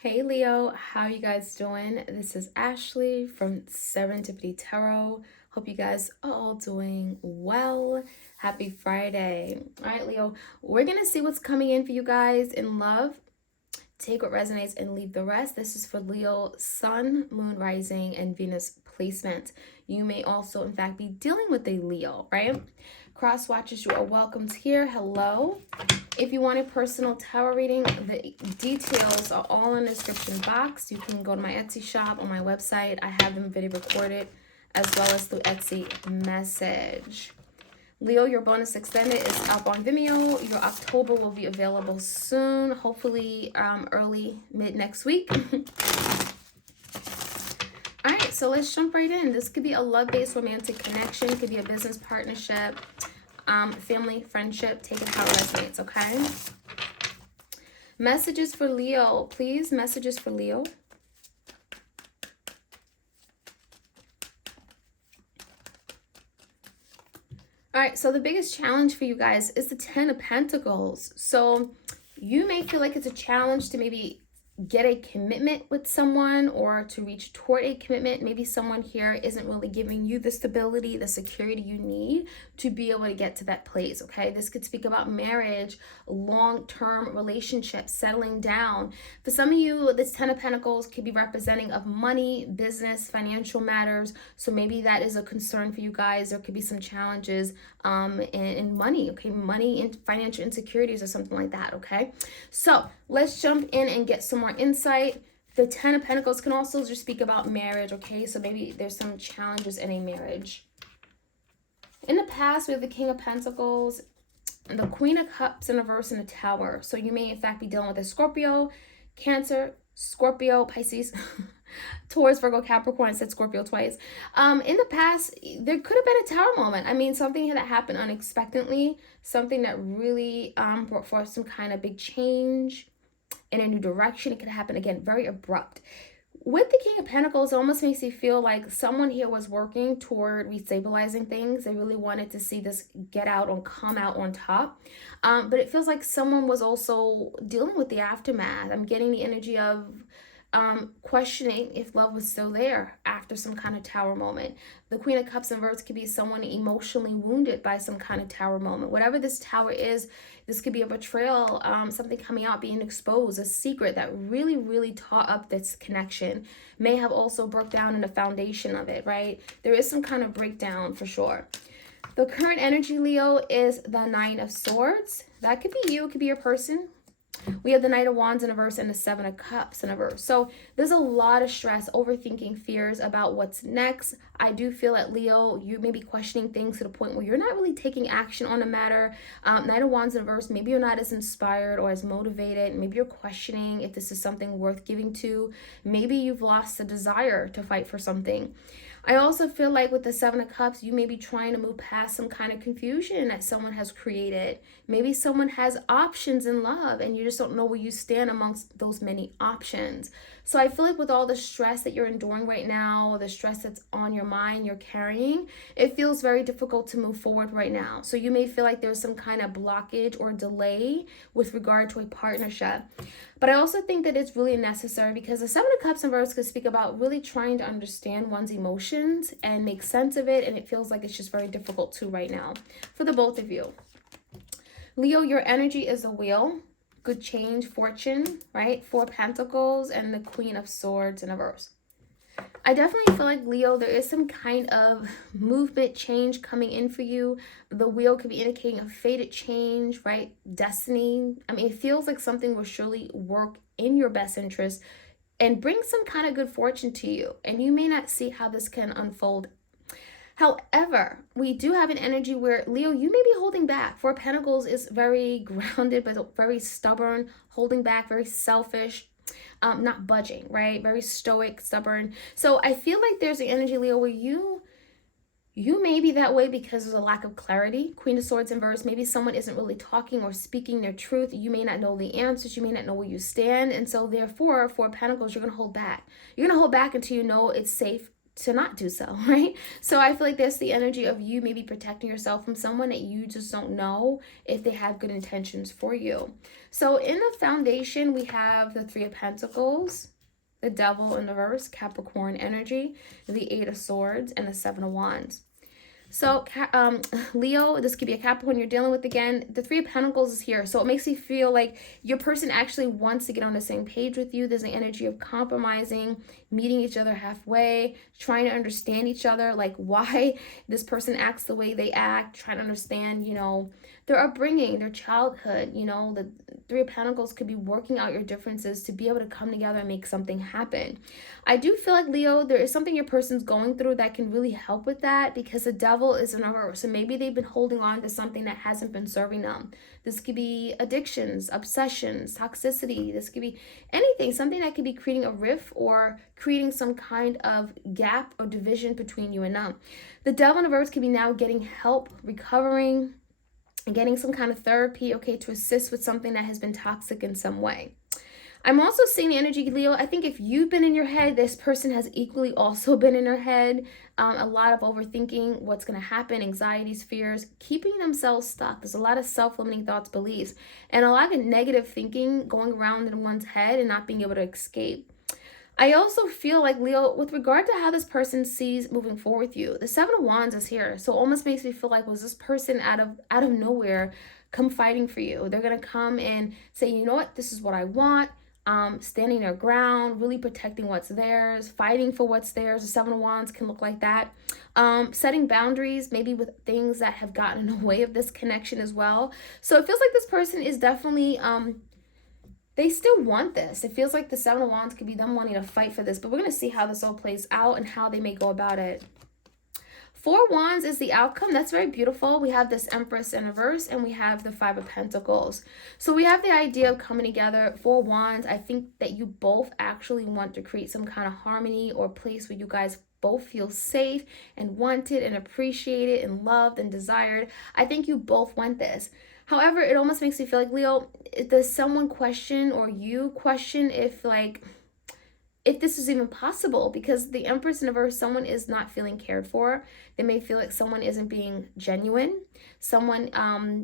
Hey Leo, how you guys doing? This is Ashley from Serendipity Tarot. Hope you guys are all doing well. Happy Friday. All right, Leo, we're going to see what's coming in for you guys in love. Take what resonates and leave the rest. This is for Leo, Sun, Moon, Rising, and Venus placement. You may also, in fact, be dealing with a Leo, right? Cross watchers, you are welcomed here. Hello. If you want a personal tarot reading, the details are all in the description box. You can go to my Etsy shop on my website. I have them video recorded as well as through Etsy message. Leo, your bonus extended is up on Vimeo. Your October will be available soon, hopefully early, mid next week. All right, so let's jump right in. This could be a love-based romantic connection. It could be a business partnership, family, friendship. Take it how it resonates, okay? Messages for Leo, please. Messages for Leo. All right, so the biggest challenge for you guys is the Ten of Pentacles. So you may feel like it's a challenge to maybe get a commitment with someone or to reach toward a commitment. Maybe someone here isn't really giving you the stability, the security you need to be able to get to that place, okay? This could speak about marriage, long-term relationships, settling down. For some of you, this Ten of Pentacles could be representing of money, business, financial matters. So maybe that is a concern for you guys. There could be some challenges in money, okay? Money and financial insecurities or something like that, okay? So let's jump in and get some more insight. The Ten of Pentacles can also just speak about marriage, okay? So maybe there's some challenges in a marriage. In the past, we have the King of Pentacles, the Queen of Cups in reverse in the Tower. So you may, in fact, be dealing with a Scorpio, Cancer, Scorpio, Pisces, Taurus, Virgo, Capricorn. I said Scorpio twice. In the past, there could have been a tower moment. I mean, something that happened unexpectedly, something that really brought forth some kind of big change in a new direction. It could happen again, very abrupt. With the King of Pentacles, it almost makes you feel like someone here was working toward restabilizing things. They really wanted to see this come out on top. But it feels like someone was also dealing with the aftermath. I'm getting the energy of questioning if love was still there after some kind of tower moment. The Queen of Cups in reverse could be someone emotionally wounded by some kind of tower moment. Whatever this tower is, this could be a betrayal, something coming out, being exposed, a secret that really, really taught up this connection. May have also broke down in the foundation of it, right? There is some kind of breakdown for sure. The current energy, Leo, is the Nine of Swords. That could be you, it could be your person. We have the Knight of Wands in reverse and the Seven of Cups in reverse. So there's a lot of stress, overthinking, fears about what's next. I do feel that, Leo, you may be questioning things to the point where you're not really taking action on the matter. Knight of Wands in reverse, maybe you're not as inspired or as motivated. Maybe you're questioning if this is something worth giving to. Maybe you've lost the desire to fight for something. I also feel like with the Seven of Cups, you may be trying to move past some kind of confusion that someone has created. Maybe someone has options in love and you just don't know where you stand amongst those many options. So I feel like with all the stress that you're enduring right now, the stress that's on your mind, you're carrying, it feels very difficult to move forward right now. So you may feel like there's some kind of blockage or delay with regard to a partnership. But I also think that it's really necessary because the Seven of Cups in reverse could speak about really trying to understand one's emotions and make sense of it. And it feels like it's just very difficult to right now for the both of you. Leo, your energy is a wheel. Good change, fortune, right? Four Pentacles and the Queen of Swords in reverse. I definitely feel like, Leo, there is some kind of movement, change coming in for you. The wheel could be indicating a fated change, right? Destiny. I mean, it feels like something will surely work in your best interest and bring some kind of good fortune to you. And you may not see how this can unfold. However, we do have an energy where, Leo, you may be holding back. Four Pentacles is very grounded, but very stubborn, holding back, very selfish. Not budging, right? Very stoic, stubborn. So I feel like there's the energy, Leo, where you may be that way because there's a lack of clarity. Queen of Swords in reverse. Maybe someone isn't really talking or speaking their truth. You may not know the answers. You may not know where you stand. And so therefore, Four Pentacles, you're going to hold back. You're going to hold back until you know it's safe to not do so, right? So I feel like that's the energy of you maybe protecting yourself from someone that you just don't know if they have good intentions for you. So in the foundation, we have the Three of Pentacles, the Devil in reverse, Capricorn energy, the Eight of Swords, and the Seven of Wands. So, Leo, this could be a Capricorn you're dealing with again. The Three of Pentacles is here. So it makes you feel like your person actually wants to get on the same page with you. There's an energy of compromising, meeting each other halfway, trying to understand each other, like why this person acts the way they act, trying to understand, their upbringing, their childhood. The Three of Pentacles could be working out your differences to be able to come together and make something happen. I do feel like, Leo, there is something your person's going through that can really help with that, because the Devil is in reverse. So maybe they've been holding on to something that hasn't been serving them. This could be addictions, obsessions, toxicity. This could be anything, something that could be creating a rift or creating some kind of gap or division between you and them. The Devil in reverse could be now getting help, recovering, and getting some kind of therapy, to assist with something that has been toxic in some way. I'm also seeing the energy, Leo. I think if you've been in your head, this person has equally also been in their head. A lot of overthinking, what's going to happen, anxieties, fears, keeping themselves stuck. There's a lot of self-limiting thoughts, beliefs, and a lot of negative thinking going around in one's head and not being able to escape. I also feel like, Leo, with regard to how this person sees moving forward with you, the Seven of Wands is here. So it almost makes me feel like, was this person out of nowhere come fighting for you? They're going to come and say, you know what, this is what I want. Standing their ground, really protecting what's theirs, fighting for what's theirs. The Seven of Wands can look like that. Setting boundaries, maybe with things that have gotten in the way of this connection as well. So it feels like this person is definitely... they still want this. It feels like the Seven of Wands could be them wanting to fight for this, but we're going to see how this all plays out and how they may go about it. Four of Wands is the outcome. That's very beautiful. We have this Empress in reverse, and we have the Five of Pentacles. So we have the idea of coming together. Four of Wands, I think that you both actually want to create some kind of harmony or place where you guys both feel safe and wanted and appreciated and loved and desired. I think you both want this. However, it almost makes me feel like, Leo, does someone question or you question if this is even possible? Because the Empress in reverse, someone is not feeling cared for. They may feel like someone isn't being genuine. Someone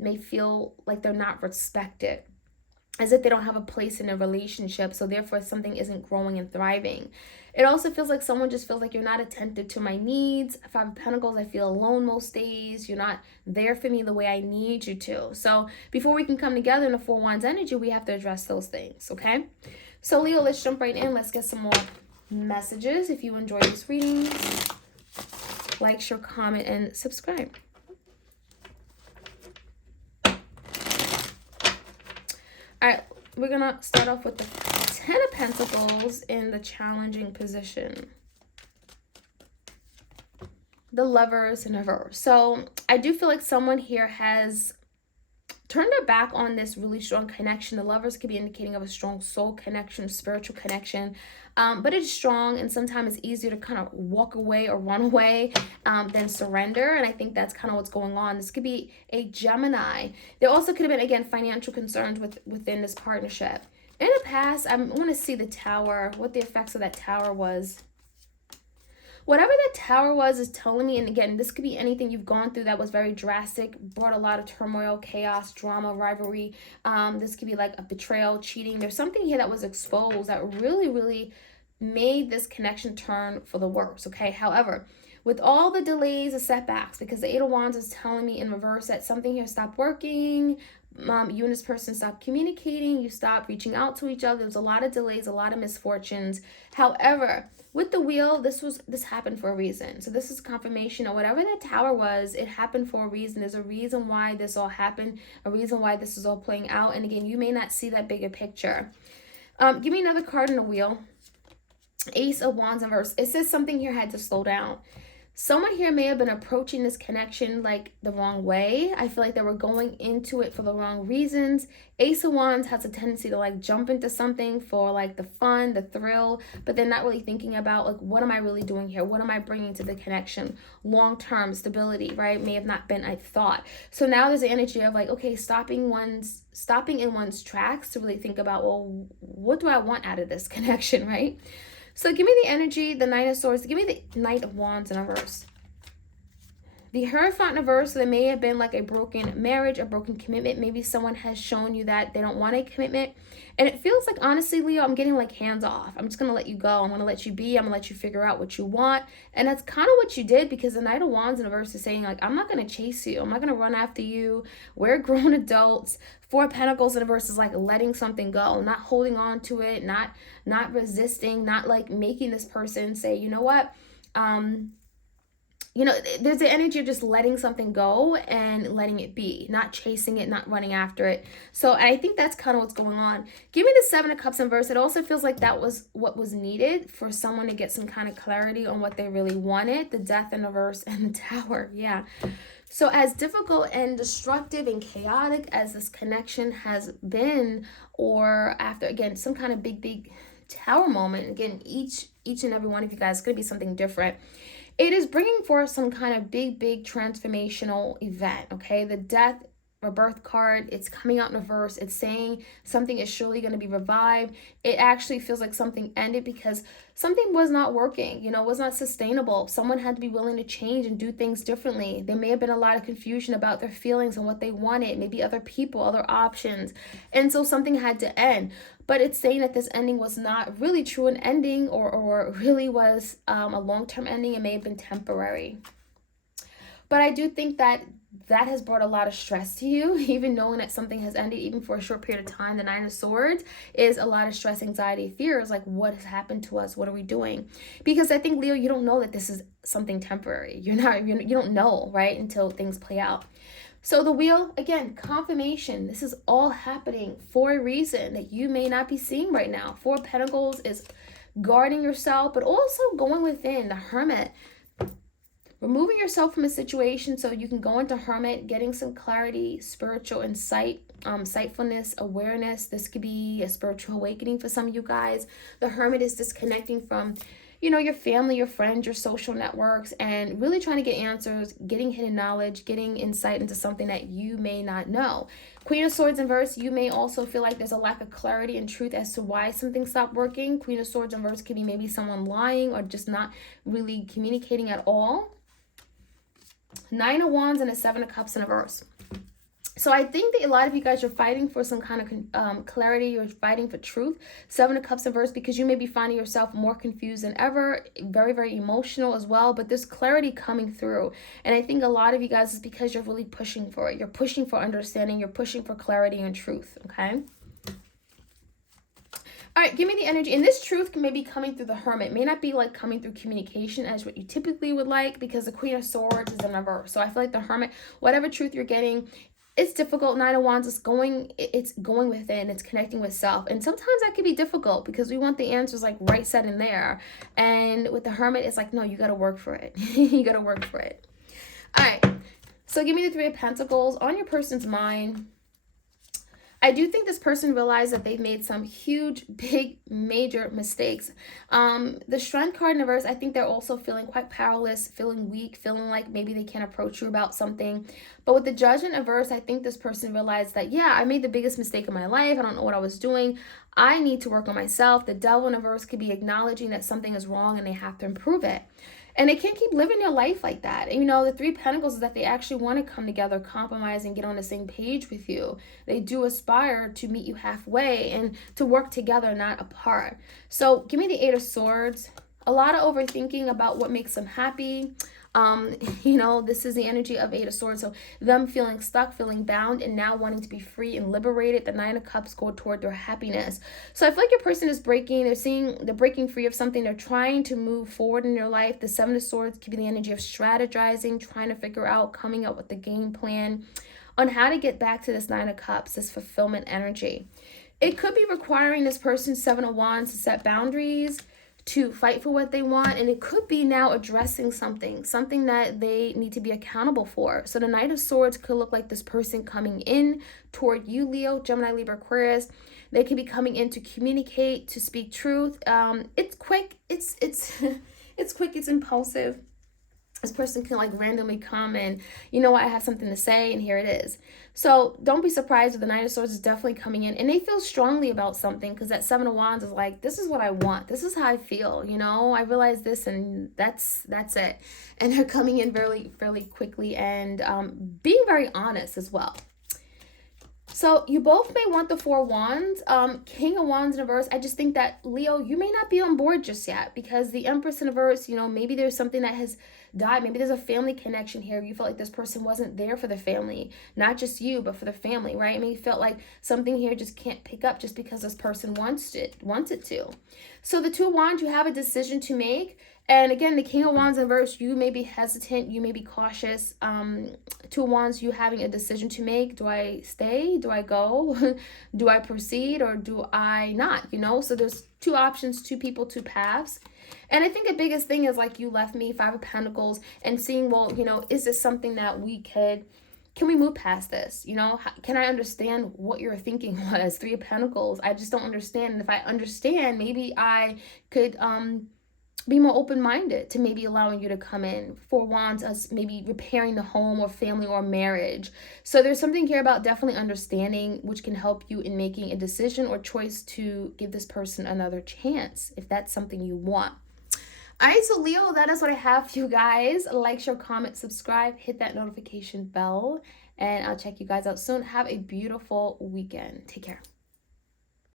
may feel like they're not respected, as if they don't have a place in a relationship, so therefore something isn't growing and thriving. It also feels like someone just feels like, you're not attentive to my needs. Five of Pentacles, I feel alone most days. You're not there for me the way I need you to. So before we can come together in the Four of Wands energy, we have to address those things, okay? So Leo, let's jump right in. Let's get some more messages. If you enjoy these readings, like, share, comment, and subscribe. All right, we're going to start off with the Ten of Pentacles in the challenging position. The Lovers in reverse. So I do feel like someone here has turned their back on this really strong connection. The Lovers could be indicating of a strong soul connection, spiritual connection, but it's strong, and sometimes it's easier to kind of walk away or run away than surrender, and I think that's kind of what's going on. This could be a Gemini. There also could have been, again, financial concerns within this partnership. In the past, I want to see the Tower, what the effects of that Tower was. Whatever that Tower was is telling me, and again, this could be anything you've gone through that was very drastic, brought a lot of turmoil, chaos, drama, rivalry. This could be like a betrayal, cheating. There's something here that was exposed that really, really made this connection turn for the worse, okay? However, with all the delays and setbacks, because the Eight of Wands is telling me in reverse that something here stopped working, you and this person stopped communicating, you stopped reaching out to each other. There's a lot of delays, a lot of misfortunes. However, with the Wheel, this happened for a reason. So this is confirmation of whatever that Tower was, it happened for a reason. There's a reason why this all happened, a reason why this is all playing out. And again, you may not see that bigger picture. Give me another card in the Wheel. Ace of Wands in reverse. It says something here had to slow down. Someone here may have been approaching this connection like the wrong way. I feel like they were going into it for the wrong reasons. Ace of Wands has a tendency to like jump into something for like the fun, the thrill, but they're not really thinking about like, what am I really doing here? What am I bringing to the connection? Long-term stability, right? May have not been I thought. So now there's the energy of like, okay, stopping in one's tracks to really think about, well, what do I want out of this connection, right? So give me the energy, the Knight of Swords. Give me the Knight of Wands in reverse. The Hierophant in reverse, so there may have been like a broken marriage, a broken commitment. Maybe someone has shown you that they don't want a commitment. And it feels like, honestly, Leo, I'm getting like hands off. I'm just going to let you go. I'm going to let you be. I'm going to let you figure out what you want. And that's kind of what you did, because the Knight of Wands in reverse is saying, like, I'm not going to chase you. I'm not going to run after you. We're grown adults. Four of Pentacles in reverse is like letting something go, not holding on to it, not resisting, not like making this person say, you know what, you know, there's the energy of just letting something go and letting it be, not chasing it, not running after it. So I think that's kind of what's going on. Give me the Seven of Cups in reverse. It also feels like that was what was needed for someone to get some kind of clarity on what they really wanted. The Death in reverse and the Tower. Yeah. So as difficult and destructive and chaotic as this connection has been, or after, again, some kind of big Tower moment, again, each and every one of you guys is going to be something different. It is bringing forth some kind of big transformational event, okay? The Death rebirth card, it's coming out in reverse. It's saying something is surely going to be revived. It actually feels like something ended because something was not working, you know, was not sustainable. Someone had to be willing to change and do things differently. There may have been a lot of confusion about their feelings and what they wanted, maybe other people, other options. And so something had to end. But it's saying that this ending was not really true an ending, or really was a long-term ending. It may have been temporary. But I do think that has brought a lot of stress to you, even knowing that something has ended, even for a short period of time. The Nine of Swords is a lot of stress, anxiety, fears, like what has happened to us? What are we doing? Because I think, Leo, you don't know that this is something temporary. You don't know, right, until things play out. So the Wheel, again, confirmation. This is all happening for a reason that you may not be seeing right now. Four of Pentacles is guarding yourself, but also going within. The Hermit, removing yourself from a situation so you can go into Hermit, getting some clarity, spiritual insight, sightfulness, awareness. This could be a spiritual awakening for some of you guys. The Hermit is disconnecting from, you know, your family, your friends, your social networks, and really trying to get answers, getting hidden knowledge, getting insight into something that you may not know. Queen of Swords in reverse, you may also feel like there's a lack of clarity and truth as to why something stopped working. Queen of Swords in reverse could be maybe someone lying or just not really communicating at all. Nine of Wands and a Seven of Cups in reverse. So I think that a lot of you guys are fighting for some kind of clarity. You're fighting for truth. Seven of Cups in reverse, because you may be finding yourself more confused than ever, very emotional as well. But there's clarity coming through. And I think a lot of you guys is because you're really pushing for it. You're pushing for understanding. You're pushing for clarity and truth, okay? All right, give me the energy. And this truth may be coming through the Hermit. It may not be like coming through communication as what you typically would like, because the Queen of Swords is in reverse. So I feel like the Hermit, whatever truth you're getting, it's difficult. Nine of Wands is going within. It's connecting with self. And sometimes that can be difficult because we want the answers like right set in there. And with the Hermit, it's like, no, you got to work for it. You got to work for it. All right. So give me the Three of Pentacles on your person's mind. I do think this person realized that they've made some huge, big, major mistakes. The Strength card in reverse, I think they're also feeling quite powerless, feeling weak, feeling like maybe they can't approach you about something. But with the Judgment in reverse, I think this person realized that, yeah, I made the biggest mistake of my life. I don't know what I was doing. I need to work on myself. The Devil in reverse could be acknowledging that something is wrong and they have to improve it. And they can't keep living their life like that. And, you know, the Three of Pentacles is that they actually want to come together, compromise, and get on the same page with you. They do aspire to meet you halfway and to work together, not apart. So give me the Eight of Swords. A lot of overthinking about what makes them happy. You know, this is the energy of Eight of Swords. So them feeling stuck, feeling bound, and now wanting to be free and liberated. The Nine of Cups go toward their happiness. So I feel like your person is breaking. They're breaking free of something. They're trying to move forward in their life. The Seven of Swords could be the energy of strategizing, trying to figure out, coming up with the game plan on how to get back to this Nine of Cups, this fulfillment energy. It could be requiring this person, Seven of Wands, to set boundaries, to fight for what they want, and it could be now addressing something that they need to be accountable for. So the Knight of Swords could look like this person coming in toward you, Leo, Gemini, Libra, Aquarius. They could be coming in to communicate, to speak truth. It's quick, it's it's quick, it's impulsive. This person can like randomly come and, you know what, I have something to say and here it is. So don't be surprised if the Knight of Swords is definitely coming in and they feel strongly about something, because that Seven of Wands is like, this is what I want. This is how I feel. You know, I realize this and that's it. And they're coming in fairly quickly and being very honest as well. So you both may want the Four Wands. King of Wands in reverse. I just think that, Leo, you may not be on board just yet, because the Empress in reverse, you know, maybe there's something that has died. Maybe there's a family connection here. You felt like this person wasn't there for the family, not just you, but for the family, right? I mean, you felt like something here just can't pick up just because this person wants it to. So the Two of Wands, you have a decision to make. And again, the King of Wands in reverse, you may be hesitant, you may be cautious. Two of Wands, you having a decision to make. Do I stay? Do I go? Do I proceed or do I not? You know, so there's two options, two people, two paths. And I think the biggest thing is like you left me, Five of Pentacles, and seeing, well, you know, is this something that can we move past this? You know, can I understand what your thinking was? Three of Pentacles, I just don't understand. And if I understand, maybe I could be more open-minded to maybe allowing you to come in. Four Wands, us maybe repairing the home or family or marriage. So there's something here about definitely understanding, which can help you in making a decision or choice to give this person another chance, if that's something you want. All right, so Leo, that is what I have for you guys. Like, share, comment, subscribe, hit that notification bell, and I'll check you guys out soon. Have a beautiful weekend. Take care.